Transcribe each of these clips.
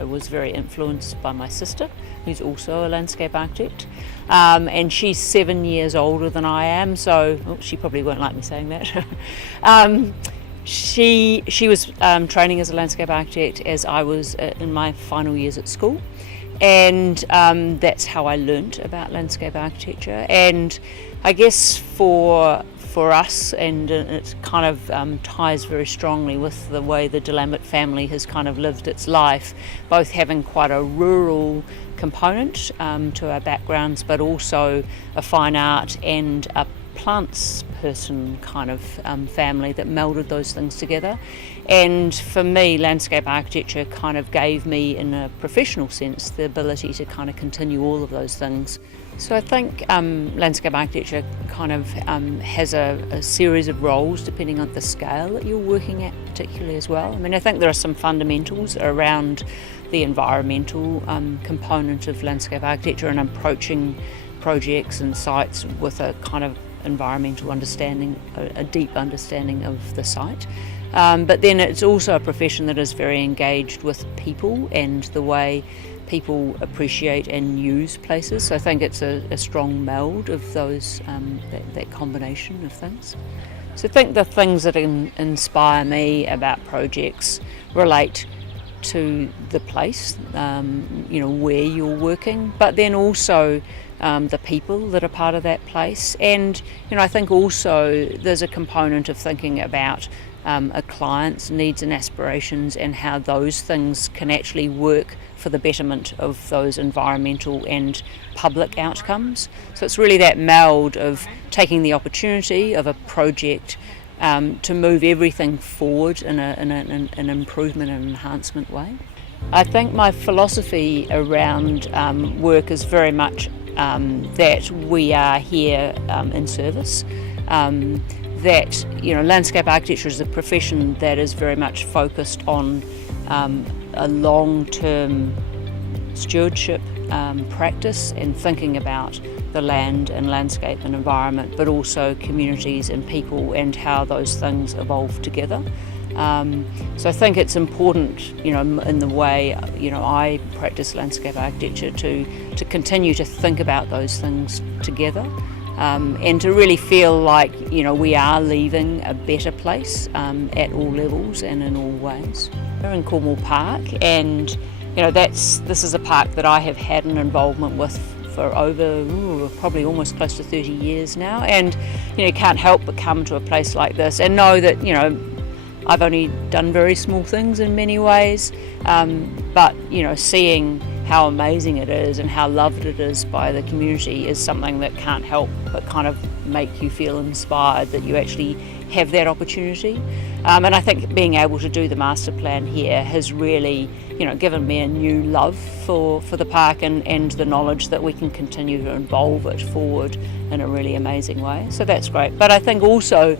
I was very influenced by my sister, who's also a landscape architect, and she's 7 years older than I am, so she probably won't like me saying that. She was training as a landscape architect as I was in my final years at school, and that's how I learnt about landscape architecture. And I guess for us, and it kind of ties very strongly with the way the Lambert family has kind of lived its life, both having quite a rural component to our backgrounds, but also a fine art and a plants person kind of family that melded those things together. And for me, landscape architecture kind of gave me, in a professional sense, the ability to kind of continue all of those things. So I think landscape architecture kind of has a series of roles depending on the scale that you're working at particularly as well. I mean, I think there are some fundamentals around the environmental component of landscape architecture and approaching projects and sites with a kind of environmental understanding, a deep understanding of the site. But then it's also a profession that is very engaged with people and the way people appreciate and use places. So I think it's a strong meld of those, that combination of things. So I think the things that inspire me about projects relate to the place, where you're working, but then also the people that are part of that place. And I think also there's a component of thinking about a client's needs and aspirations and how those things can actually work for the betterment of those environmental and public outcomes. So it's really that meld of taking the opportunity of a project to move everything forward in an improvement and enhancement way. I think my philosophy around work is very much that we are here in service. That landscape architecture is a profession that is very much focused on a long-term stewardship practice and thinking about the land and landscape and environment, but also communities and people and how those things evolve together. So I think it's important, in the way I practice landscape architecture to continue to think about those things together. And to really feel like we are leaving a better place at all levels and in all ways. We're in Cornwall Park, and this is a park that I have had an involvement with for over probably almost close to 30 years now, and can't help but come to a place like this and know that I've only done very small things in many ways, but seeing how amazing it is and how loved it is by the community is something that can't help but kind of make you feel inspired that you actually have that opportunity. And I think being able to do the master plan here has really given me a new love for the park and the knowledge that we can continue to evolve it forward in a really amazing way. So that's great. But I think also,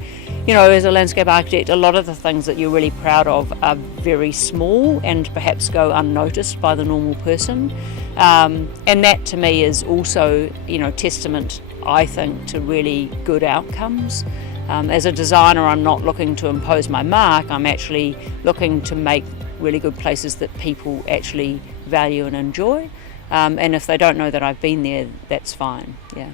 as a landscape architect, a lot of the things that you're really proud of are very small and perhaps go unnoticed by the normal person. And that to me is also, testament, I think, to really good outcomes. As a designer, I'm not looking to impose my mark, I'm actually looking to make really good places that people actually value and enjoy. And if they don't know that I've been there, that's fine, yeah.